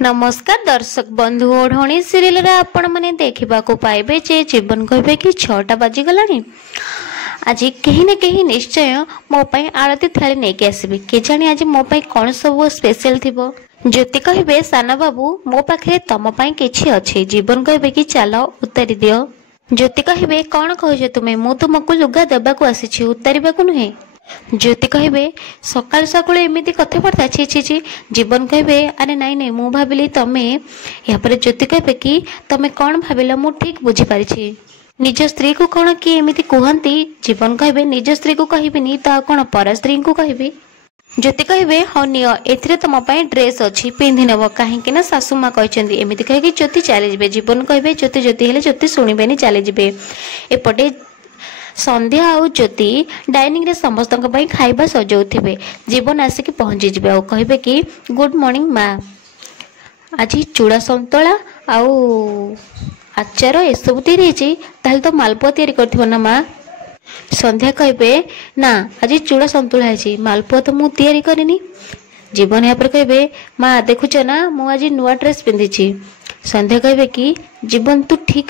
नमस्कार दर्शक बंधु ओढ़णी सीरियल आपण मैंने देखा पाइबे जे जीवन कहे कि 6टा बाजिगलानी आज कहीं ना कहीं निश्चय मो पाई आरती थाली नहीं आसबे के जानी आज मो पाई कौन सब स्पेशल थिबो। ज्योति कहे साना बाबू मो पाखे तम पाई किछि अछि। जीवन कहे कि चलो उतारी दियो। ज्योति कहे कौन कह तुम्हें मु तुमको लुगा देवाक आसी उतार नुहे। ज्योति कहे सकाल सकाल एमती कथबार्ता छी छी छी। जीवन कहे अरे नाई नाई मु भाविली तमे यापर। ज्योति कहे कि तमे कौन भाविल मु ठीक बुझी पारिछि। निज स्त्री को कौन कि एमती कहती। जीवन कहे निज स्त्री को कहबिनी ता कौन पर स्त्री को कहबी। ज्योति कहे हाँ नियो एथिरे तुम ड्रेस अच्छी पिंधि नब कहीं सासू माँ कहते एमती कहे ज्योति चलीजे। जीवन कहे ज्योति ज्योति हेले ज्योति शुणबेनी चलीजे। एपटे संध्या आउ ज्योति डाइनिंग रे समस्त खाइबा सजाउथिबे। जीवन आसिक पहुंची जिबे आ कहिबे कि गुड मॉर्निंग माँ आज चूड़ा संतोला आउ आचार एसबू तैयारी ताल तो मालपुआ तैयारी करथिबो ना माँ। संध्या कहे ना आज चूड़ा संतुला है मालपुआ तो मु तैयारी करिनी। जीवन यहाँ पर कहे माँ देखुच ना मु आज नुआ ड्रेस पिंधि। संध्या कहे कि जीवन तू ठीक